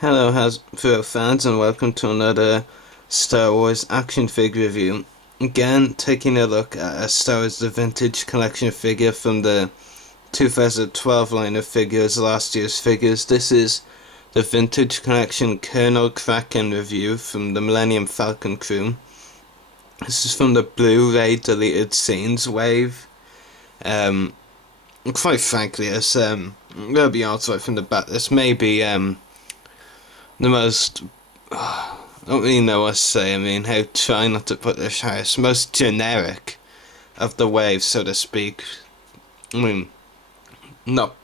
Hello Hasbro fans and welcome to another Star Wars action figure review. Again, taking a look at a Star Wars The Vintage Collection figure from the 2012 line of figures, last year's figures. This is the Vintage Collection Colonel Cracken review from the Millennium Falcon crew. This is from the Blu-ray deleted scenes wave. Quite frankly, I'm gonna be honest right from the bat, this may be the most, I don't really know what to say. I mean, how try not to put this house, most generic of the waves, so to speak. I mean, not,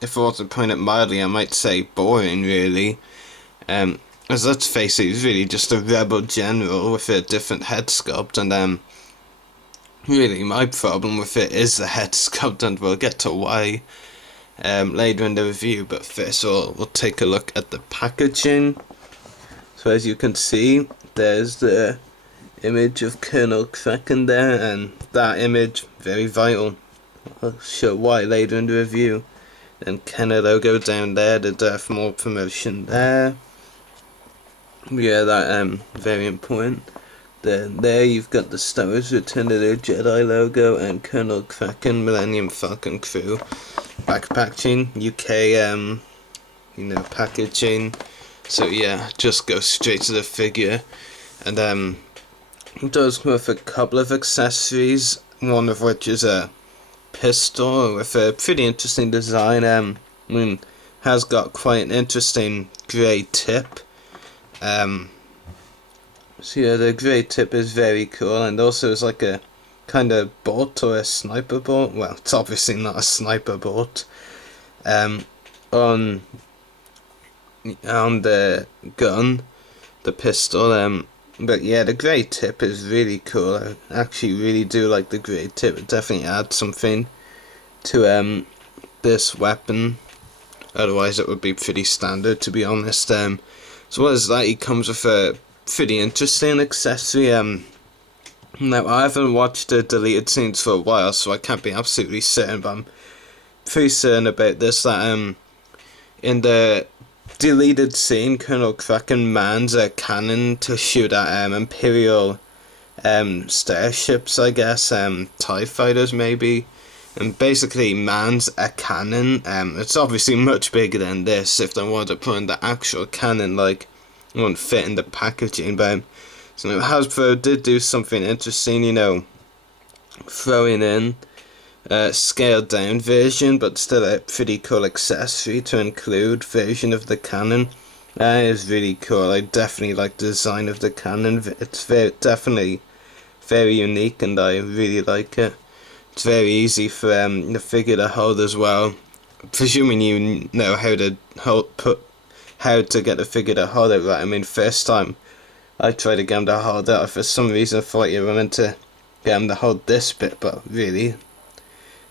if I was to point it mildly, I might say boring, really. As let's face it, he's really just a rebel general with a different head sculpt, and really my problem with it is the head sculpt, and we'll get to why later in the review. But first of all, we'll take a look at the packaging. So as you can see, there's the image of Colonel Cracken there, and that image, very vital. I'll show why later in the review. Then Kenner logo down there, the Darth Maul promotion there. Yeah, that very important. Then there you've got the Star Wars Return of the Jedi logo and Colonel Cracken Millennium Falcon crew. Back packaging, UK packaging. So yeah, just go straight to the figure. And it does come with a couple of accessories, one of which is a pistol with a pretty interesting design. Has got quite an interesting grey tip. So yeah, the grey tip is very cool, and also it's like a kind of bolt or a sniper bolt. Well, it's obviously not a sniper bolt. On the gun, the pistol. But yeah, the grey tip is really cool. I actually really do like the grey tip. It definitely adds something to this weapon. Otherwise, it would be pretty standard, to be honest. As well as that, he comes with a pretty interesting accessory. Now, I haven't watched the deleted scenes for a while, so I can't be absolutely certain, but I'm pretty certain about this, that in the deleted scene, Colonel Cracken mans a cannon to shoot at Imperial starships, I guess, TIE fighters maybe, and basically mans a cannon. It's obviously much bigger than this. If they wanted to put in the actual cannon, like, it wouldn't fit in the packaging, but so Hasbro did do something interesting, throwing in a scaled down version, but still a pretty cool accessory to include version of the cannon. That is really cool. I definitely like the design of the cannon. It's definitely very unique, and I really like it. It's very easy for the figure to hold as well. Presuming you know how to how to get the figure to hold it right. I mean, first time I tried to get him to hold it, for some reason I thought you were meant to get him to hold this bit, but really,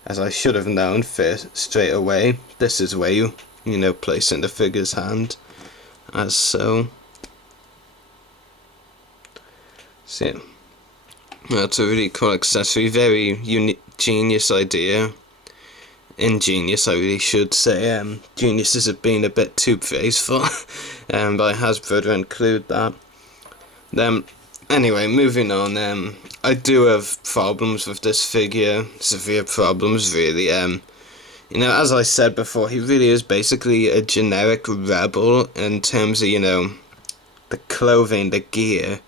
as I should have known first straight away, this is where you place in the figure's hand, as so. So yeah, that's a really cool accessory, very unique, genius idea. Ingenious, I really should say. Genius is being a bit too praiseful, by Hasbro to include that. Anyway, moving on. I do have problems with this figure, severe problems, really. As I said before, he really is basically a generic rebel in terms of, the clothing, the gear.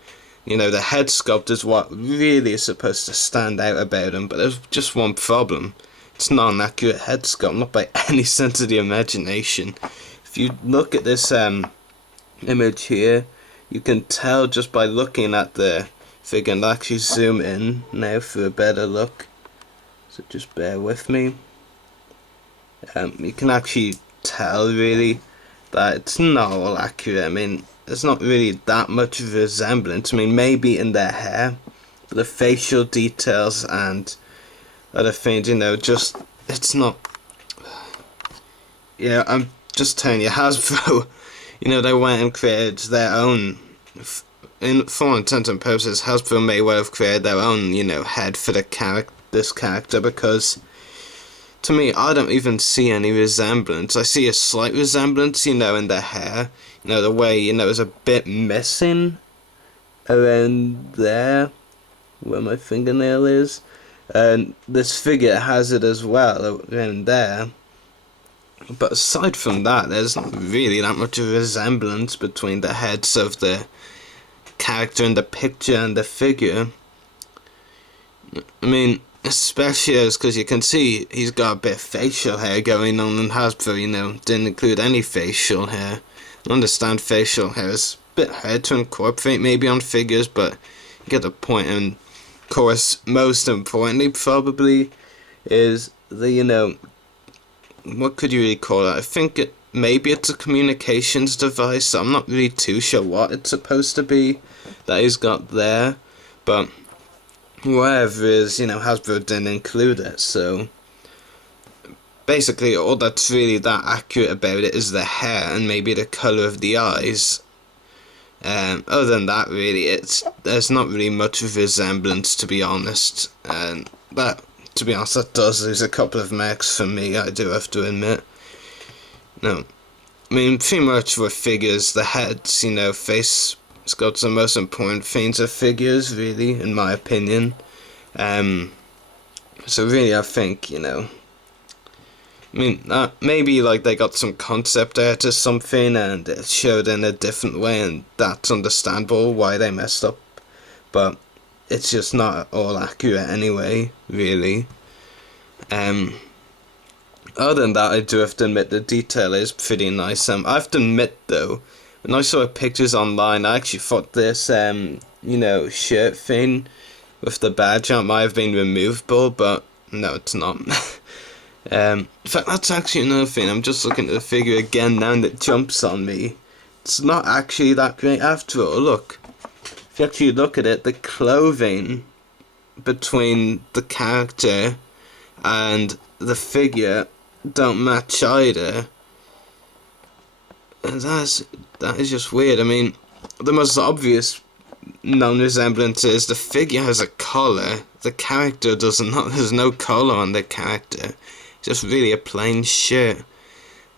The head sculpt is what really is supposed to stand out about him, but there's just one problem. It's not an accurate head sculpt, not by any sense of the imagination. If you look at this image here, you can tell just by looking at the figure, and I'll actually zoom in now for a better look, so just bear with me. You can actually tell really that it's not all accurate. I mean, there's not really that much resemblance. I mean, maybe in their hair, but the facial details and other things, just, it's not, I'm just telling you, Hasbro, they went and created their own, for all intents and purposes, Hasbro may well have created their own, head for this character, because to me, I don't even see any resemblance. I see a slight resemblance, in the hair. The way, it's a bit missing around there, where my fingernail is. And this figure has it as well, around there. But aside from that, there's not really that much of a resemblance between the heads of the character in the picture and the figure. I mean, especially because you can see he's got a bit of facial hair going on, and Hasbro, didn't include any facial hair. I understand facial hair is a bit hard to incorporate maybe on figures, but you get the point. And of course, most importantly probably is the, what could you really call it? I think maybe it's a communications device. I'm not really too sure what it's supposed to be that he's got there, but whatever it is, Hasbro didn't include it, so basically all that's really that accurate about it is the hair and maybe the colour of the eyes. Other than that, really, there's not really much of a resemblance, to be honest, and that does lose a couple of marks for me, I do have to admit. No, I mean, pretty much with figures, the heads, face sculpts the most important things of figures, really, in my opinion. So really, I think, I mean, maybe like they got some concept art or something and it showed in a different way, and that's understandable why they messed up, but it's just not all accurate anyway, really. Other than that, I do have to admit the detail is pretty nice. I have to admit though, when I saw pictures online, I actually thought this, shirt thing with the badge on might have been removable, but no, it's not. In fact, that's actually another thing. I'm just looking at the figure again now and it jumps on me. It's not actually that great after all. Look, if you actually look at it, the clothing between the character and the figure don't match either. And that is just weird. I mean, the most obvious non-resemblance is the figure has a collar. The character does not. There's no collar on the character. It's just really a plain shirt.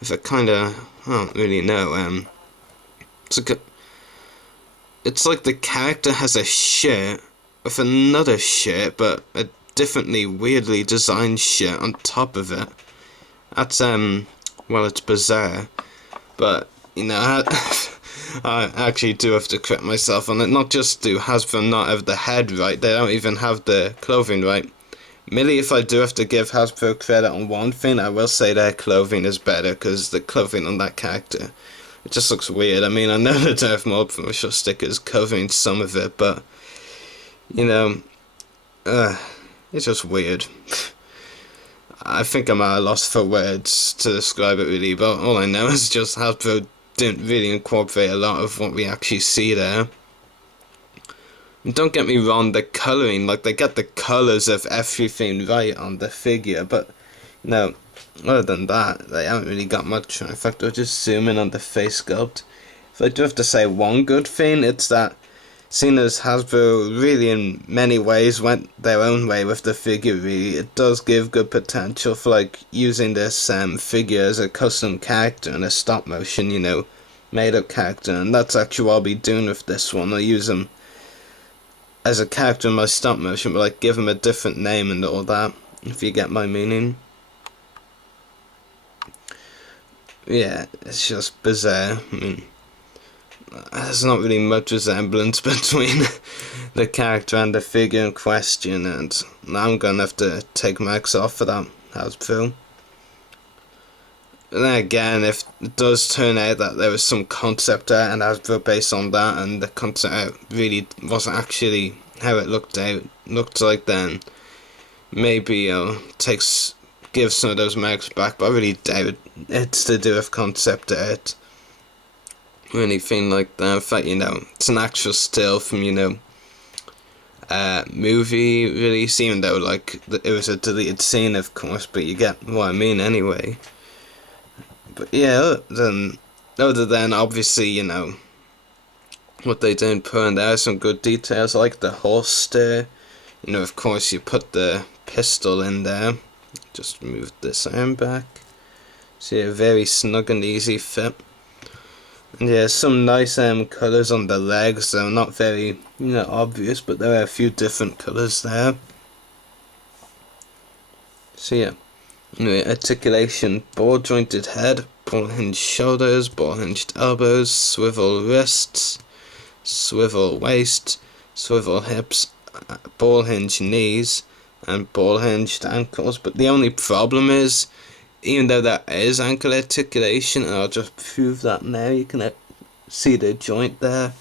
If I I don't really know. It's like the character has a shirt with another shirt, but a differently weirdly designed shirt on top of it. That's well, it's bizarre, but I actually do have to correct myself on it. Not just do Hasbro not have the head right, they don't even have the clothing right. Merely, if I do have to give Hasbro credit on one thing, I will say their clothing is better, because the clothing on that character, it just looks weird. I mean, I know they don't have more promotional stickers covering some of it, but it's just weird. I think I'm at a loss for words to describe it really, but all I know is just Hasbro didn't really incorporate a lot of what we actually see there. And don't get me wrong, the colouring, like they get the colours of everything right on the figure, but other than that, they haven't really got much. In fact, I'll just zoom in on the face sculpt. If I do have to say one good thing, it's that seeing as Hasbro really in many ways went their own way with the figure, really, it does give good potential for like using this figure as a custom character and a stop motion, made up character, and that's actually what I'll be doing with this one. I'll use him as a character in my stop motion, but like give him a different name and all that, if you get my meaning. Yeah, it's just bizarre. I mean, there's not really much resemblance between the character and the figure in question, and I'm gonna have to take marks off for that, Hasbro. But then again, if it does turn out that there was some concept art and Hasbro based on that, and the concept art really wasn't actually how it looked like, then maybe give some of those marks back, but I really doubt it's to do with concept art or anything like that. In fact, it's an actual still from, movie release, even though, like, it was a deleted scene, of course, but you get what I mean anyway. But yeah, other than obviously, what they didn't put in there, some good details, like the holster. Of course, you put the pistol in there. Just move this arm back. See, a very snug and easy fit. And yeah, some nice colours on the legs. They're not very, obvious, but there are a few different colours there. So yeah, anyway, articulation: ball jointed head, ball hinged shoulders, ball hinged elbows, swivel wrists, swivel waist, swivel hips, ball hinged knees, and ball hinged ankles. But the only problem is, even though that is ankle articulation, and I'll just prove that now, you can see the joint there.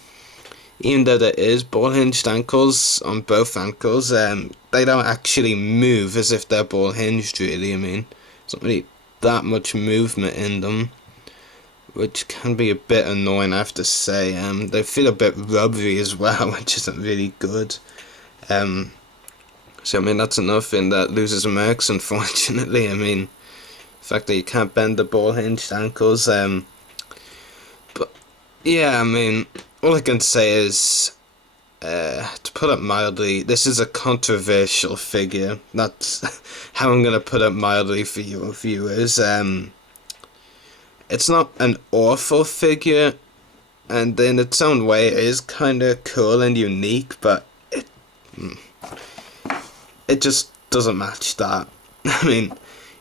Even though there is ball hinged ankles on both ankles, they don't actually move as if they're ball hinged, really. I mean, there's not really that much movement in them, which can be a bit annoying, I have to say. They feel a bit rubbery as well, which isn't really good. So I mean, that's another thing that loses marks, unfortunately. I mean, the fact that you can't bend the ball hinged ankles. But yeah, I mean, all I can say is, to put it mildly, this is a controversial figure. That's how I'm gonna put it mildly for your viewers. It's not an awful figure, and in its own way, it is kind of cool and unique, but it just doesn't match that. I mean,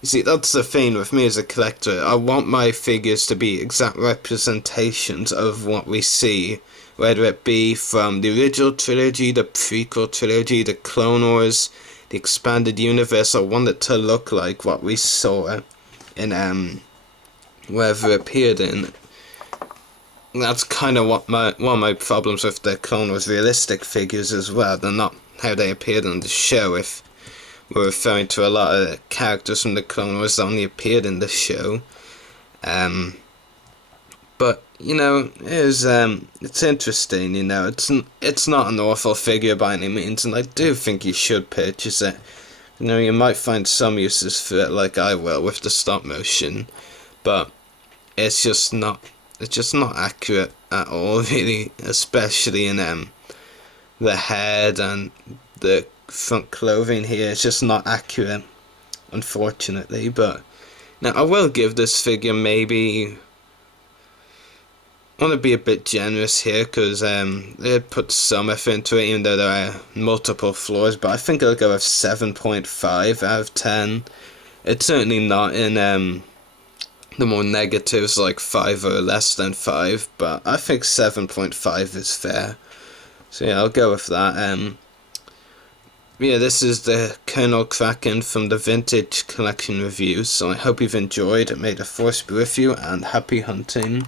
you see, that's the thing with me as a collector. I want my figures to be exact representations of what we see, whether it be from the original trilogy, the prequel trilogy, the Clone Wars, the expanded universe. I want it to look like what we saw in wherever it appeared in. That's kind of what one of my problems with the Clone Wars realistic figures as well. They're not how they appeared on the show. If we're referring to a lot of the characters from the Clone Wars that only appeared in the show. But it's interesting. It's not an awful figure by any means, and I do think you should purchase it. You might find some uses for it, like I will with the stop motion, but it's just not accurate at all, really, especially in the head and the front clothing here. It's just not accurate, unfortunately. But now I will give this figure maybe, I want to be a bit generous here, because they put some effort into it, even though there are multiple flaws, but I think I'll go with 7.5 out of 10. It's certainly not in the more negatives, like 5 or less than 5, but I think 7.5 is fair. So yeah, I'll go with that. Yeah, this is the Colonel Cracken from the Vintage Collection Reviews, so I hope you've enjoyed. May the Force be with you, and happy hunting.